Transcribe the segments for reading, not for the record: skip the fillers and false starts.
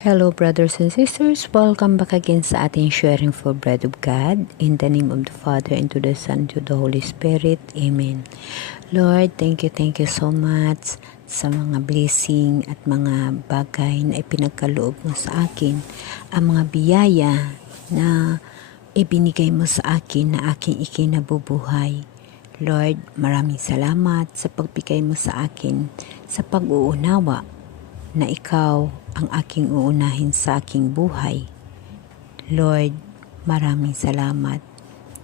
Hello brothers and sisters, welcome back again sa ating sharing for bread of God. In the name of the Father, and to the Son, and to the Holy Spirit. Amen. Lord, thank you so much sa mga blessing at mga bagay na ipinagkaloob mo sa akin. Ang mga biyaya na ibinigay mo sa akin na aking ikinabubuhay. Lord, maraming salamat sa pagbigay mo sa akin, sa pag-uunawa na ikaw ang aking uunahin sa aking buhay. Lord, maraming salamat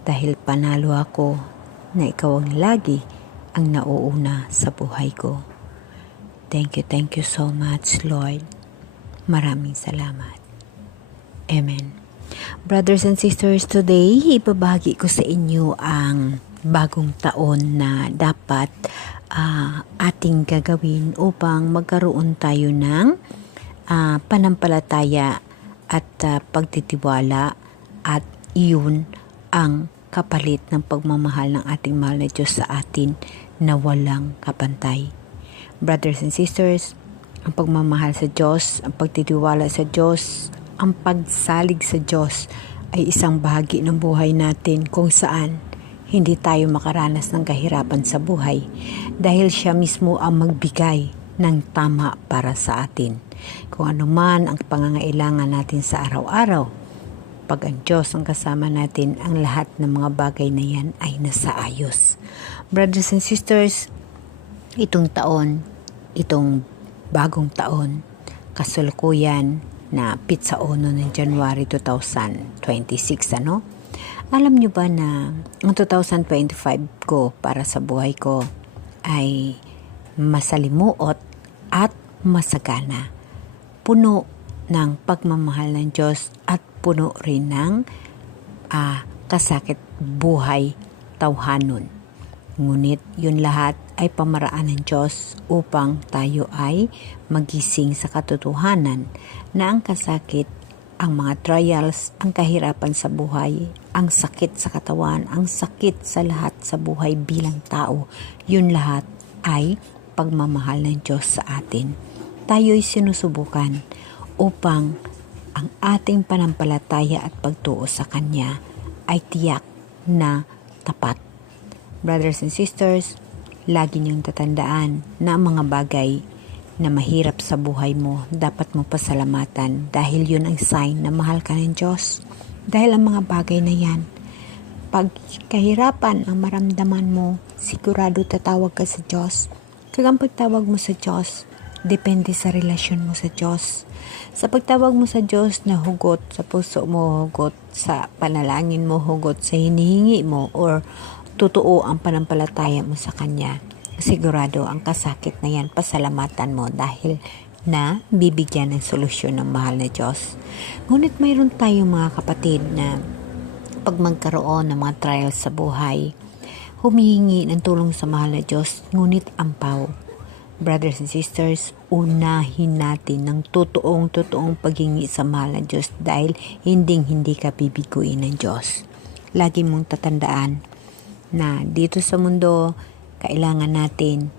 dahil panalo ako na ikaw ang lagi ang nauuna sa buhay ko. Thank you so much, Lord. Maraming salamat. Amen. Brothers and sisters, today ibabahagi ko sa inyo ang bagong taon na dapat ating gagawin upang magkaroon tayo ng panampalataya at pagtitiwala, at iyon ang kapalit ng pagmamahal ng ating mahal na Diyos sa atin na walang kapantay. Brothers and sisters, ang pagmamahal sa Diyos, ang pagtitiwala sa Diyos, ang pagsalig sa Diyos ay isang bahagi ng buhay natin kung saan hindi tayo makaranas ng kahirapan sa buhay dahil siya mismo ang magbigay ng tama para sa atin. Kung ano man ang pangangailangan natin sa araw-araw, pag ang Diyos ang kasama natin, ang lahat ng mga bagay na yan ay nasa ayos. Brothers and sisters, itong bagong taon, kasalukuyan na pitsa ono ng January 2026, Alam nyo ba na ang 2025 ko para sa buhay ko ay masalimuot at masagana. Puno ng pagmamahal ng Diyos at puno rin ng kasakit buhay tawhanon. Ngunit yun lahat ay pamaraan ng Diyos upang tayo ay magising sa katotohanan na ang kasakit, ang mga trials, ang kahirapan sa buhay, ang sakit sa katawan, ang sakit sa lahat sa buhay bilang tao, yun lahat ay pagmamahal ng Diyos sa atin. Tayo'y sinusubukan upang ang ating panampalataya at pagtuo sa Kanya ay tiyak na tapat. Brothers and sisters, lagi niyong tatandaan na ang mga bagay na mahirap sa buhay mo, dapat mo pasalamatan dahil yun ang sign na mahal ka ng Diyos. Dahil ang mga bagay na yan, pag kahirapan ang maramdaman mo, sigurado tatawag ka sa Diyos. Kaya pagtawag mo sa Diyos, depende sa relasyon mo sa Diyos. Sa pagtawag mo sa Diyos na hugot sa puso mo, hugot sa panalangin mo, hugot sa hinihingi mo, or totoo ang panampalataya mo sa Kanya, sigurado ang kasakit na yan, pasalamatan mo dahil na bibigyan ng solusyon ng mahal na Diyos. Ngunit mayroon tayong mga kapatid na pag magkaroon ng mga trials sa buhay, humihingi ng tulong sa mahal na Diyos, ngunit ampaw. Brothers and sisters, unahin natin ng totoong paghingi sa mahal na Diyos dahil hindi ka bibiguin ng Diyos. Lagi mong tatandaan na dito sa mundo, kailangan natin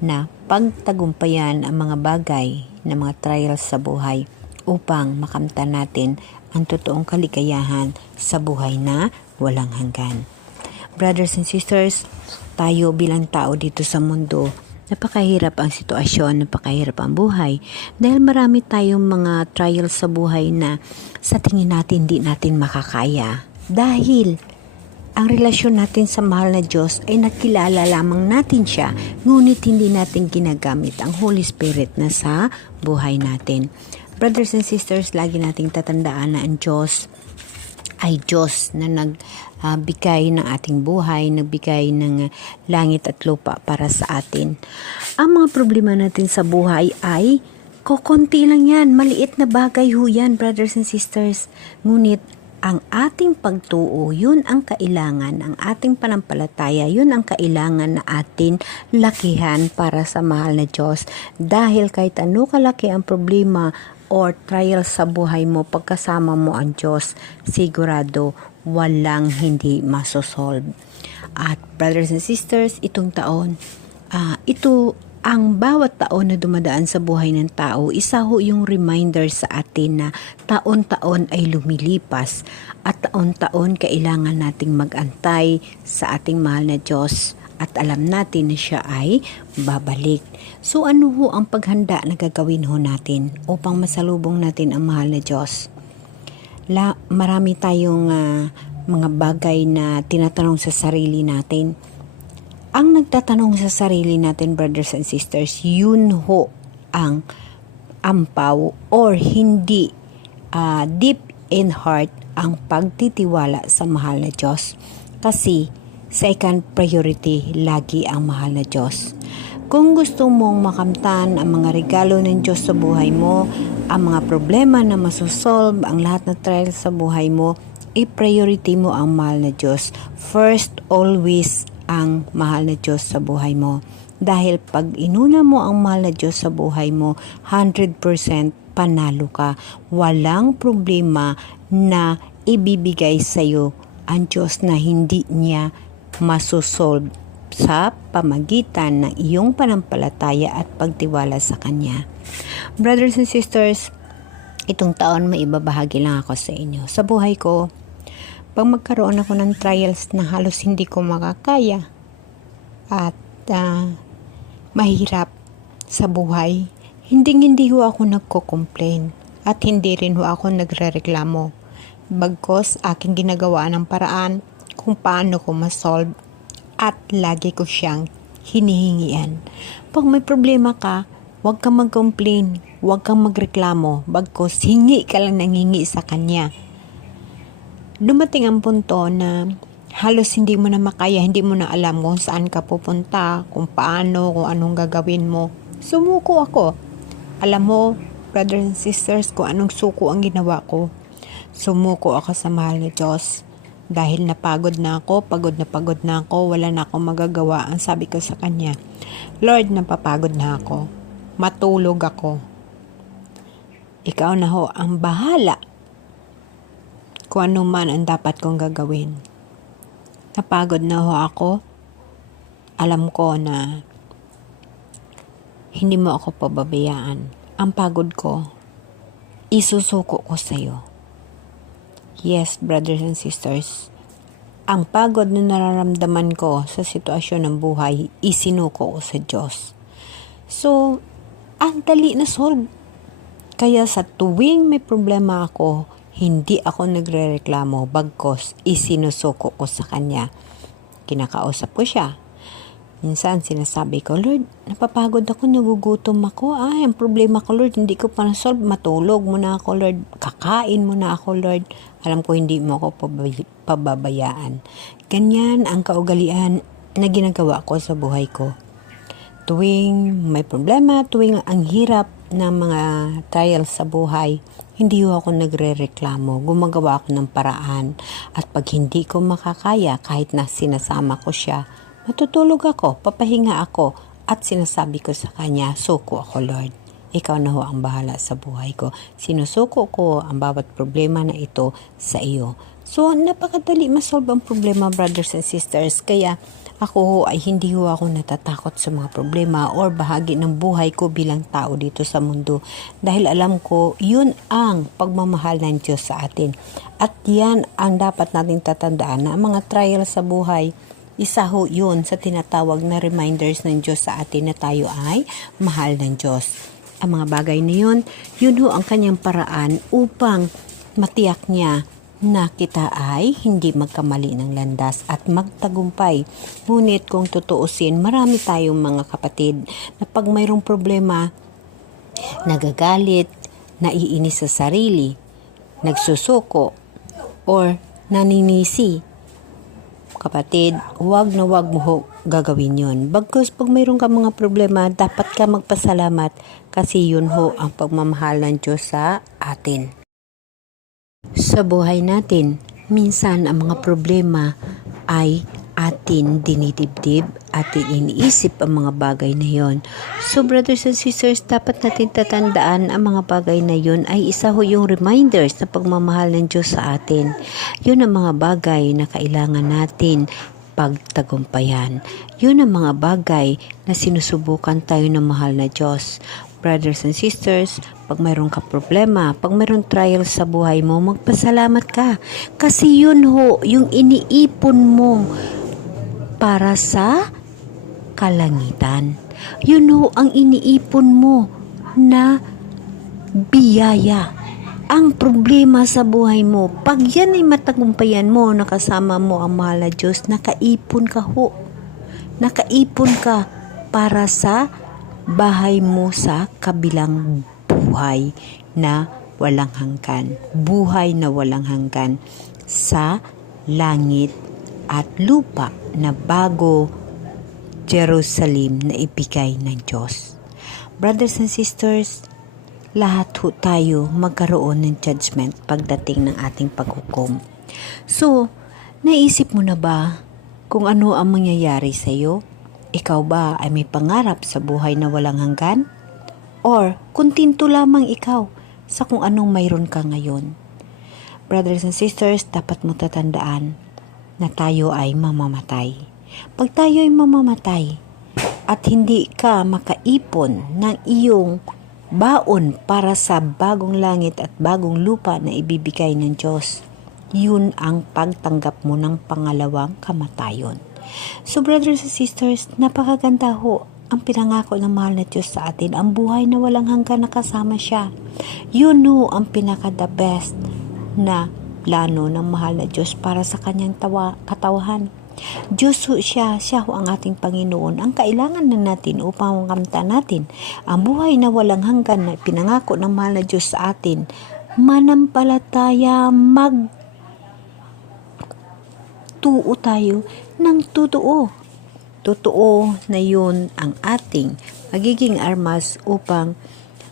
na pagtagumpayan ang mga bagay na mga trials sa buhay upang makamtan natin ang totoong kaligayahan sa buhay na walang hanggan. Brothers and sisters, tayo bilang tao dito sa mundo, napakahirap ang sitwasyon, napakahirap ang buhay dahil marami tayong mga trials sa buhay na sa tingin natin di natin makakaya dahil ang relasyon natin sa mahal na Diyos ay nakilala lamang natin siya, ngunit hindi natin ginagamit ang Holy Spirit na sa buhay natin. Brothers and sisters, lagi nating tatandaan na ang Diyos ay Diyos na nagbigay ng ating buhay, nagbigay ng langit at lupa para sa atin. Ang mga problema natin sa buhay ay kokonti lang yan, maliit na bagay ho yan, brothers and sisters. Ngunit ang ating pagtuo, yun ang kailangan, ang ating panampalataya, yun ang kailangan na atin lakihan para sa mahal na Diyos. Dahil kahit ano kalaki ang problema or trial sa buhay mo, pagkasama mo ang Diyos, sigurado walang hindi masosolve. At brothers and sisters, itong taon, ito ang bawat taon na dumadaan sa buhay ng tao, isa ho yung reminder sa atin na taon-taon ay lumilipas at taon-taon kailangan nating mag-antay sa ating mahal na Diyos at alam natin na siya ay babalik. So ano ho ang paghanda na gagawin ho natin upang masalubong natin ang mahal na Diyos? Marami tayong mga bagay na tinatanong sa sarili natin. Ang nagtatanong sa sarili natin, brothers and sisters, yun ho ang ampaw or hindi deep in heart ang pagtitiwala sa mahal na Diyos. Kasi second priority lagi ang mahal na Diyos. Kung gusto mong makamtan ang mga regalo ng Diyos sa buhay mo, ang mga problema na masosolve, ang lahat na trials sa buhay mo, i-priority mo ang mahal na Diyos. First, always ang mahal na Diyos sa buhay mo. Dahil pag inuna mo ang mahal na Diyos sa buhay mo, 100% panalo ka. Walang problema na ibibigay sa iyo ang Diyos na hindi niya masosolve sa pamagitan ng iyong panampalataya at pagtiwala sa Kanya. Brothers and sisters, itong taon may ibabahagi lang ako sa inyo. Sa buhay ko, pag magkaroon ako ng trials na halos hindi ko makakaya at mahirap sa buhay, hindi ho ako nagko-complain at hindi rin ho ako nagrereklamo. Bagkos aking ginagawa ng paraan kung paano ko masolve at lagi ko siyang hinihingian. Pag may problema ka, huwag kang mag-complain, huwag kang magreklamo, bagkos hingi ka lang ng hingi sa Kanya. Dumating ang punto na halos hindi mo na makaya, hindi mo na alam kung saan ka pupunta, kung paano, kung anong gagawin mo. Sumuko ako. Alam mo, brothers and sisters, kung anong suko ang ginawa ko. Sumuko ako sa mahal na Diyos. Dahil napagod na ako, pagod na ako, wala na akong magagawa. Ang sabi ko sa Kanya, Lord, napapagod na ako. Matulog ako. Ikaw na ho ang bahala kung ano man ang dapat kong gagawin. Napagod na ho ako. Alam ko na hindi mo ako pababayaan. Ang pagod ko, isusuko ko sa iyo. Yes, brothers and sisters, ang pagod na nararamdaman ko sa sitwasyon ng buhay, isinuko ko sa Diyos. So, ang dali na solve. Kaya sa tuwing may problema ako, hindi ako nagrereklamo, bagkos isinusuko ko sa Kanya. Kinakausap ko siya. Minsan sinasabi ko, Lord, napapagod ako, nagugutom ako. Ang problema ko, Lord, hindi ko pa na-solve. Matulog mo na ako, Lord. Kakain mo na ako, Lord. Alam ko hindi mo ako pababayaan. Ganyan ang kaugalian na ginagawa ko sa buhay ko. Tuwing may problema, tuwing ang hirap ng mga trials sa buhay, hindi ako nagrereklamo. Gumagawa ako ng paraan. At pag hindi ko makakaya, kahit na sinasama ko siya, matutulog ako, papahinga ako, at sinasabi ko sa Kanya, suko ako, Lord. Ikaw na ho ang bahala sa buhay ko. Sinusuko ko ang bawat problema na ito sa iyo. So, napakadali masolve ang problema, brothers and sisters. Kaya, ako ho ay hindi ho ako natatakot sa mga problema or bahagi ng buhay ko bilang tao dito sa mundo. Dahil alam ko, yun ang pagmamahal ng Diyos sa atin. At yan ang dapat nating tatandaan na ang mga trials sa buhay, isa ho yun sa tinatawag na reminders ng Diyos sa atin na tayo ay mahal ng Diyos. Ang mga bagay na yun ho ang kanyang paraan upang matiyak niya na kita ay hindi magkamali ng landas at magtagumpay. Ngunit kung tutuusin, marami tayong mga kapatid na pag mayroong problema, nagagalit, naiinis sa sarili, nagsusuko, or naninisi. Kapatid, huwag na huwag mo ho gagawin yun. Bagkus pag mayroon ka mga problema, dapat ka magpasalamat kasi yun ho ang pagmamahal ng Diyos sa atin. Sa buhay natin, minsan ang mga problema ay atin dinidibdib, atin iniisip ang mga bagay na yon. So brothers and sisters, dapat natin tatandaan ang mga bagay na yon ay isa ho yung reminders na pagmamahal ng Diyos sa atin. Yun ang mga bagay na kailangan natin pagtagumpayan. Yun ang mga bagay na sinusubukan tayo ng mahal na Diyos. Brothers and sisters, pag mayroon ka problema, pag mayroon trial sa buhay mo, magpasalamat ka. Kasi yun ho, yung iniipon mo para sa kalangitan. Yun ho ang iniipon mo na biyaya. Ang problema sa buhay mo, pag yan ay matagumpayan mo, nakasama mo ang mahal na Diyos, nakaipon ka ho. Nakaipon ka para sa bahay mo sa kabilang buhay na walang hanggan. Buhay na walang hanggan sa langit at lupa na bago Jerusalem na ibigay ng Diyos. Brothers and sisters, lahat ho tayo magkaroon ng judgment pagdating ng ating paghukom. So, naisip mo na ba kung ano ang mangyayari sa iyo? Ikaw ba ay may pangarap sa buhay na walang hanggan? Or kuntinto lamang ikaw sa kung anong mayroon ka ngayon? Brothers and sisters, dapat mo tatandaan na tayo ay mamamatay. Pag tayo ay mamamatay at hindi ka makaipon ng iyong baon para sa bagong langit at bagong lupa na ibibigay ng Diyos, yun ang pagtanggap mo ng pangalawang kamatayon. So brothers and sisters, napakaganda ho ang pinangako ng mahal na Diyos sa atin, ang buhay na walang hanggan na kasama siya. Yun ho ang pinaka the best na plano ng mahal na Diyos para sa kanyang katauhan. Diyos ho siya ho ang ating Panginoon. Ang kailangan na natin upang makamtan natin ang buhay na walang hanggan na pinangako ng mahal na Diyos sa atin, manampalataya, magtuo tayo ng totoo. Totoo na yun ang ating magiging armas upang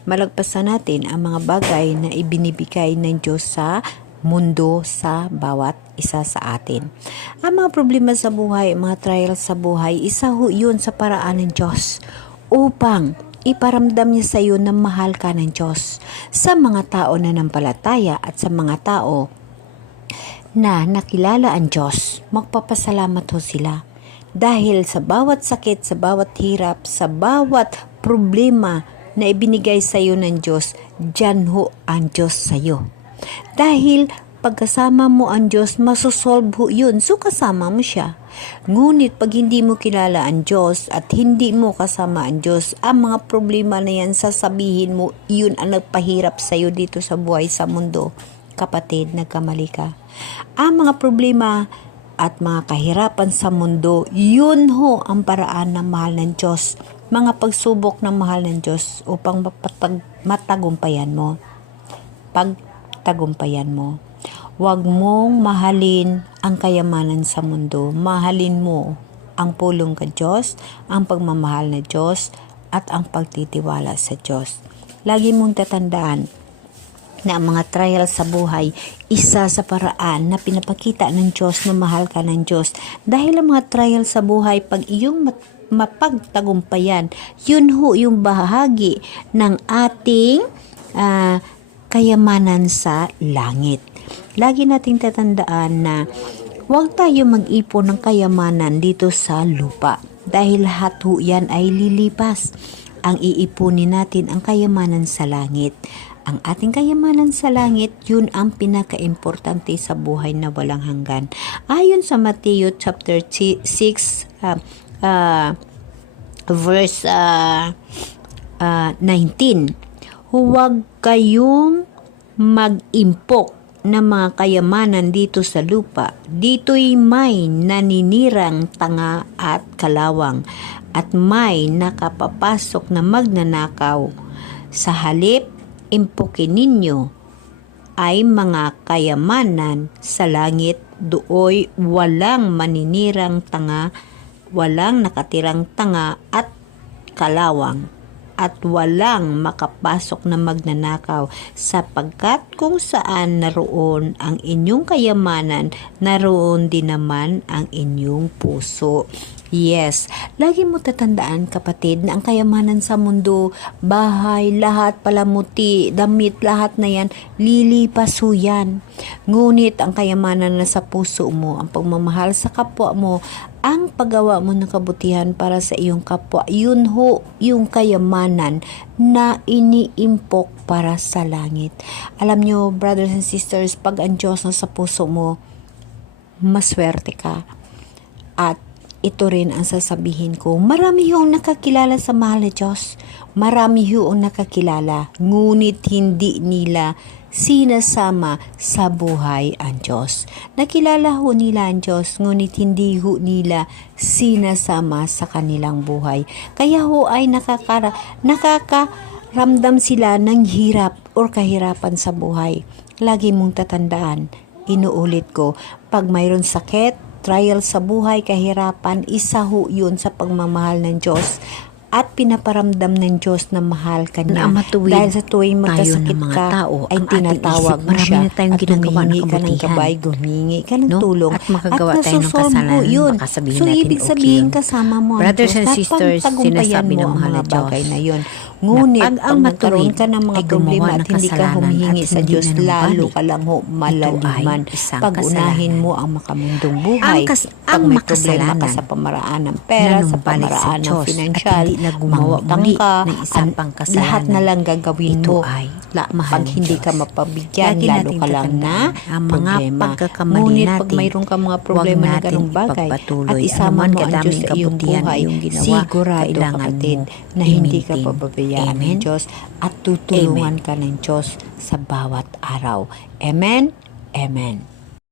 malagpasan natin ang mga bagay na ibinibigay ng Diyos sa mundo sa bawat isa sa atin. Ang mga problema sa buhay, mga trials sa buhay, isa ho yun sa paraan ng Diyos upang iparamdam niya sa iyo na mahal ka ng Diyos sa mga tao na nampalataya at sa mga tao na nakilala ang Diyos. Magpapasalamat ho sila dahil sa bawat sakit, sa bawat hirap, sa bawat problema na ibinigay sa iyo ng Diyos, dyan ho ang Diyos sa iyo. Dahil pagkasama mo ang Diyos, masosolve ho yun. So kasama mo siya. Ngunit pag hindi mo kilala ang Diyos at hindi mo kasama ang Diyos, ang mga problema na yan, sasabihin mo, yun ang nagpahirap sa iyo dito sa buhay sa mundo. Kapatid, nagkamali ka. Ang mga problema at mga kahirapan sa mundo, yun ho ang paraan ng mahal ng Diyos. Mga pagsubok ng mahal ng Diyos upang matagumpayan mo. Pagtagumpayan mo. Huwag mong mahalin ang kayamanan sa mundo. Mahalin mo ang pulong ka Diyos, ang pagmamahal na Diyos, at ang pagtitiwala sa Diyos. Lagi mong tatandaan na ang mga trial sa buhay, isa sa paraan na pinapakita ng Diyos na mahal ka ng Diyos. Dahil ang mga trial sa buhay, pag iyong mapagtagumpayan, yun ho yung bahagi ng ating kayamanan sa langit. Lagi nating tatandaan na huwag tayo mag-ipon ng kayamanan dito sa lupa dahil lahat ho yan ay lilipas. Ang iipunin natin ang kayamanan sa langit. Ang ating kayamanan sa langit, yun ang pinaka-importante sa buhay na walang hanggan. Ayon sa Matthew chapter 6 verse 19, huwag kayong mag-impok na mga kayamanan dito sa lupa. Dito'y may naninirang tanga at kalawang at may nakapapasok na magnanakaw. Sa halip, impokin ninyo ay mga kayamanan sa langit, dooy walang maninirang tanga, walang nakatirang tanga at kalawang, at walang makapasok na magnanakaw, sapagkat kung saan naroon ang inyong kayamanan, naroon din naman ang inyong puso. Yes, lagi mo tatandaan kapatid na ang kayamanan sa mundo, bahay, lahat, palamuti, damit, lahat na yan, lilipas ho yan. Ngunit ang kayamanan na sa puso mo, ang pagmamahal sa kapwa mo, ang paggawa mo ng kabutihan para sa iyong kapwa, yun ho yung kayamanan na iniimpok para sa langit. Alam nyo, brothers and sisters, pag ang Diyos na sa puso mo, maswerte ka. At ito rin ang sasabihin ko, marami yung nakakilala sa mahal na Diyos. Marami yung nakakilala, ngunit hindi nila sinasama sa buhay ang Diyos. Nakilala ho nila ang Diyos, ngunit hindi ho nila sinasama sa kanilang buhay. Kaya ho ay nakakaramdam sila ng hirap o kahirapan sa buhay. Lagi mong tatandaan, inuulit ko, pag mayroon sakit, trial sa buhay, kahirapan, isa ho yun sa pagmamahal ng Diyos at pinaparamdam ng Diyos na mahal ka niya. Dahil sa tuwing magkasakit ka, ay tinatawag mo siya at humihingi ka ng gabay, humihingi ka ng tulong at makagawa tayo ng kasalanan, yun. baka sabihin So, natin ibig okay sabihin yun. kasama mo ang Brothers Diyos and at sisters, pagtagumpayan sinasabi mo ng ang mahal mga na Diyos bagay na yun. Ngunit pag pag nagkaroon ka ng mga ay problema gumawa at ng hindi ka kasalanan humihingi at sa hindi Diyos, na nabalik, lalo ka lang ho malaliman. isang Pag unahin kasalanan. mo ang makamundong buhay, pag ang may problema ka makasalanan sa pamaraan ng pera, na sa numbalik sa pamaraan ng Diyos financial, at hindi na gumawa mangutang muli ka, ng isang pangkasalanan, lahat na lang gagawin ito mo. ay mahal Pag ng hindi Diyos. ka mapabigyan, Lagi lalo nating ka lang na tatandaan ang mga problema. pagkakamali Ngunit pag natin, mayroon ka mga problema huwag na natin ganong bagay at ipagpatuloy. isama Anuman mo ang Diyos kadaming sa iyong kabutihan na buhay, iyong ginawa, sigurado kailangan kapatid mo na hindi ka i-maintain. pababayaan ng Amen? Diyos at tutulungan ka ng Diyos sa bawat araw. Amen? Amen.